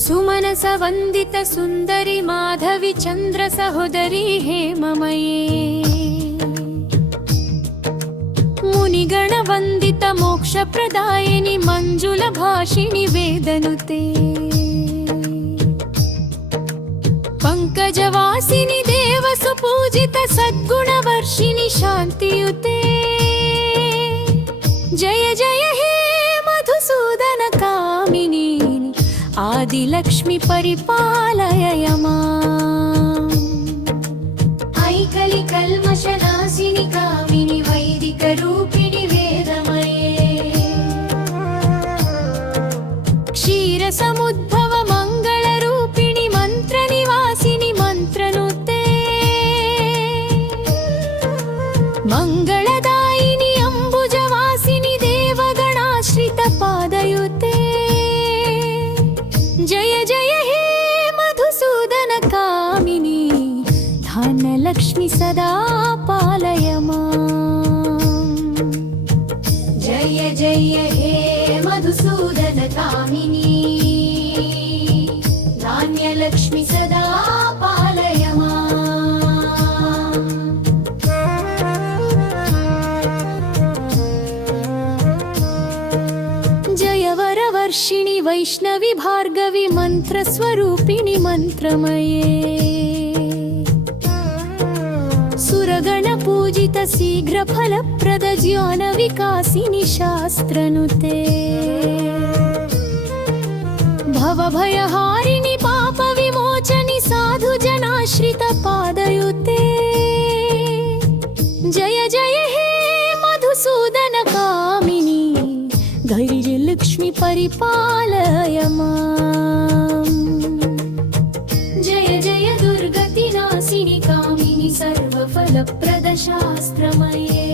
सुमनस वंदित सुंदरी माधवी चंद्र सहोदरी हेममये मुनिगण वंदित मोक्ष प्रदायिनी मंजुल भाषिणी वेदनुते पंकजवासिनी देव सुपूजित सद्गुण वर्षिणी शांतियुते जय जय हे मधुसूदन कामिनी आदिलक्ष्मी परिपालय माम् ऐकलि कल्मषनाशिनि कामिनि वैदिक रूपिणि वेदमये क्षीर समुद्भव मंगल रूपिणि मंत्र निवासिनि मंत्रनुते मंगलदायिनि अंबुजवासिनि देवगणाश्रित पादयुते जय जय हे मधुसूदन कामिनी धनलक्ष्मी सदा पालय माम् जय जय हे मधुसूदन कामिनी धान्यलक्ष्मी सदा पालय माम् जय वरवर्षिणि वैष्णवी भार्गवी मंत्रस्वरूपिणि मंत्रमये सुरगण पूजित शीघ्र फलप्रद ज्ञान विकासिनि शास्त्रनुते भवभयहारिणि पाप विमोचनि साधु जनाश्रित पादयुते जय जय हे मधुसूदन कामिनी धैर्यलक्ष्मी परिपालय माम् जय जय दुर्गति नाशिनि कामिनि सर्वफलप्रद शास्त्रमये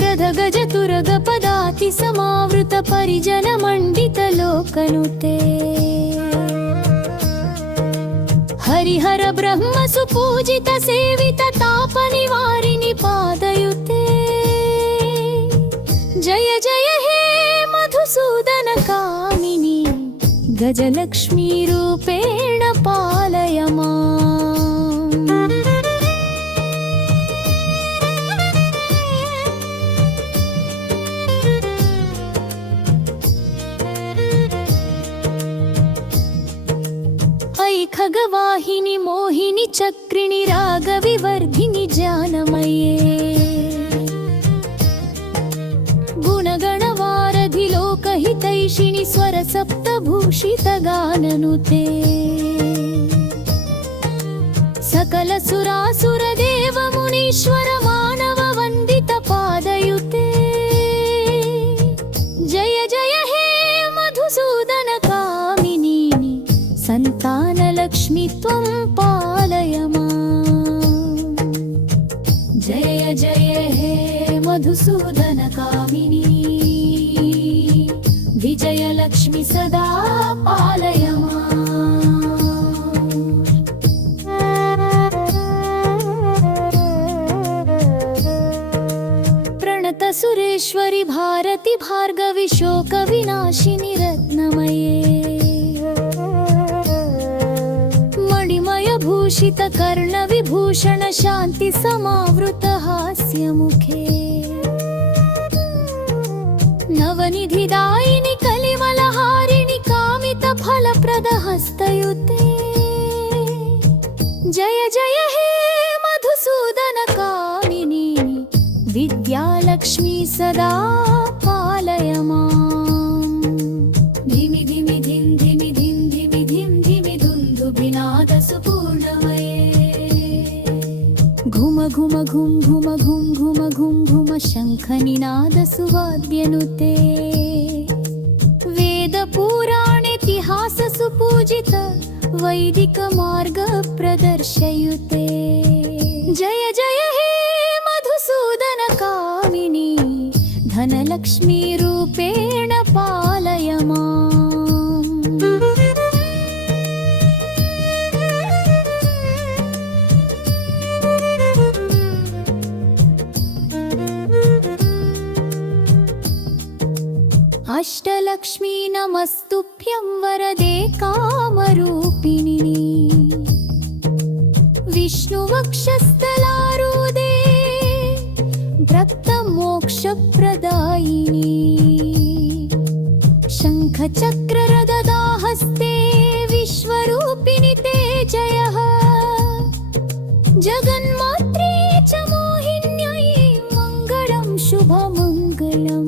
रथ गज तुरग पदाति समावृत परिजन मंडित लोकनुते हरिहर ब्रह्म सुपूजित सेवित ताप निवारिणि पादयुते जय जय हे मधुसूदन कामिनी गजलक्ष्मी रूपेण पालय माम् ऐ खगवाहिनी मोहिनी चक्रिणी रागविवर्धिनि जानमये गुणगणवारधि लोकहितैषिणि स्वर सप्तभूषित गाननुते सकल सुरासुर देव मुनीश्वर मानव वंदित पादयुते जय जय हे मधुसूदन कामिनी संतान लक्ष्मी त्वं पालय माम् जय जय हे मधुसूदन कामिनी विजयलक्ष्मी सदा पालय माम् प्रणत सुरेश्वरी भारती भार्गवी शोक विनाशिनी रत्नमये मणिमय भूषित कर्ण विभूषण शांति समावृत हास्य मुखे नवनिधिदायिनि कलिमलहारिणि कामित फलप्रद हस्तयुते जय जय हे मधुसूदन कामिनी विद्यालक्ष्मी सदा पालय माम् धिमि धिमि धिं धिमि धिं धिमि धिं धिमि धुन्धुभिनाद सुपूर्णमये घुम घुम घुम घुम घुम घुम घुम घुम शंखनिनाद सुवाद्यनुते वेद पुराण इतिहास सुपूजित वैदिक मार्ग प्रदर्शयुते जय जय हे मधुसूदन कामिनी धनलक्ष्मी रूपेण पालय माम् अष्टलक्ष्मी नमस्तुभ्यं वरदे कामरूपिणि विष्णुवक्षस्थलारूढे भक्तमोक्षप्रदायिनि शङ्खचक्ररगदा हस्ते विश्वरूपिणि ते जयः जगन्मात्रे च मोहिन्यै मङ्गलं शुभमङ्गलं